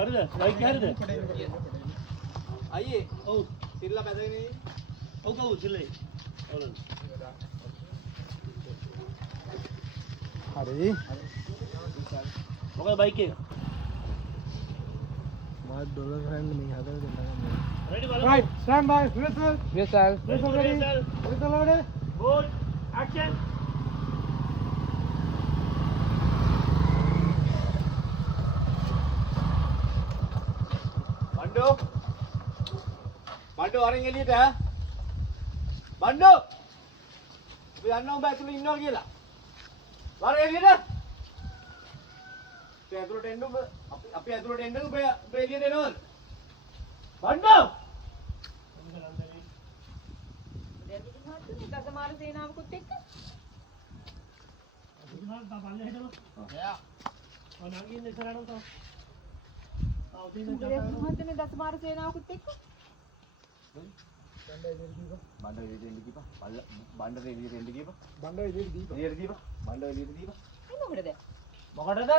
හරිද? ලයික් හරිද? අයියේ. ඔව්. සිල්ලා පැදගෙන ඉන්නේ. ඔව් කවුද සිල්ලේ? ඔව්. හරි. මොකද බයික් එක? මාත් ඩොලර් ගන්න මේ හදලා දෙන්න ගන්න. Ready බලමු. Right, stand by. Whistle. Whistle. Whistle ready. Whistle ready. Good. Action. බණ්ඩෝ. බණ්ඩෝ වරෙන් එළියට ඈ. බණ්ඩෝ. අපි යන්න උඹ ඇතුලේ ඉන්නවා කියලා. වරෙන් එළියට. අපි ඇතුලට එන්න උඹ අපි ඇතුලට එන්න උඹ එළියට එනවද? බණ්ඩෝ. දසමාර සේනාවකුත් එක්ක දුනාල් බල්ල හිටම. යා. ඔය නංගින්න ඉස්සරහට උතව. මහත්මේ දසමාර සේනාවකුත් එක්ක බණ්ඩෝ එළියට එන්න කීපා. බණ්ඩෝ එළියට එන්න කීපා. බණ්ඩෝ එළියට දීපන්. එළියට දීපා. බණ්ඩෝ එළියට දීපා. එන්න මොකටද මොකටද?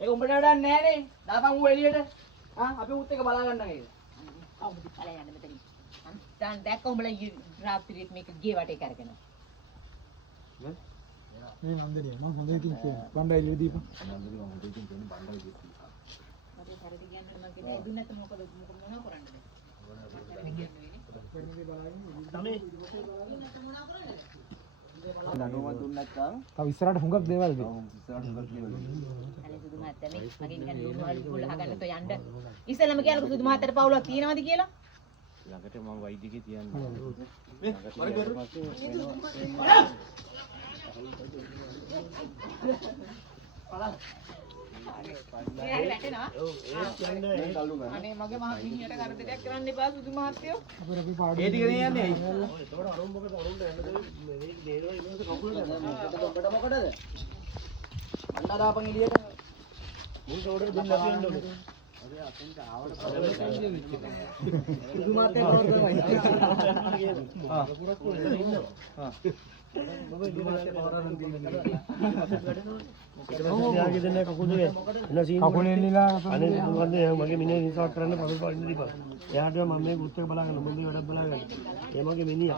ඒක උඹට වැඩක් නැහැ නේ. දාපන් ඌ එළියට. අපි ඌත් එක බලා ගන්න නේද? අවුදි ඵලයන් යන්න මෙතනින් දැන් දැක්ක උඹලා රාත්‍රියේත් මේක ගේ වටේ කරගෙන මේ නන්දරිය මම හොඳ ඉතින් කියනවා. බණ්ඩෝ එළියට දීපන්. නන්දරි මම හොඳ ඉතින් කියන්නේ බණ්ඩෝ එළියට දීපා. මට හරියට කියන්න මම කියන්නේ දුන්න නැත්නම් මොකද මොනවා කරන්නද තමයි. නඩුවම දුන්න නැත්නම් තව ඉස්සරහට හුඟක් දේවල් දෙයි. ඉස්සරහට හුඟක් කියලා. අනේ සුදු මහත්තයා මේ මගෙන් කියන්නේ ලුණු වල පුල් අහගන්න තෝ යන්න ඉස්සෙල්ලාම කියනකො සුදු මහත්තයාට පවුලක් තියෙනවද කියලා ළඟට මම වෛද්‍යකේ තියන්නේ. මේ හරි වැටෙනවා අනේ මගේ මහ මිනිහට කරදරයක් කරන්න එපා සුදු මහත්තයෝ අපි පාඩු ඒ ටික නේ යන්නේ. ඒතකොට අරුම් මොකද අරුන්ට යන්න දෙන්නේ මේ නේරෝ ඉන්නකොට කකුල ඔබට මොකටද? අන්න දාපන් එළියට. මුන්ට ඕඩර් දෙන්න අපි යන්න ඕනේ. සුදු මාත්‍යා කවුරුද තමයි? යාගේ දෙන්න කකුල් දෙක එන සීන් කකුලෙන් නිලා අනේ මොකද මගේ මිනිහ ඉන්සර්ට් කරන්න පසු පාඩින්න දීපන්. එයාට මම මේ පුස්තක බලාගෙන මොන්දේ වැඩක් බලාගෙන. ඒ මගේ මිනිහ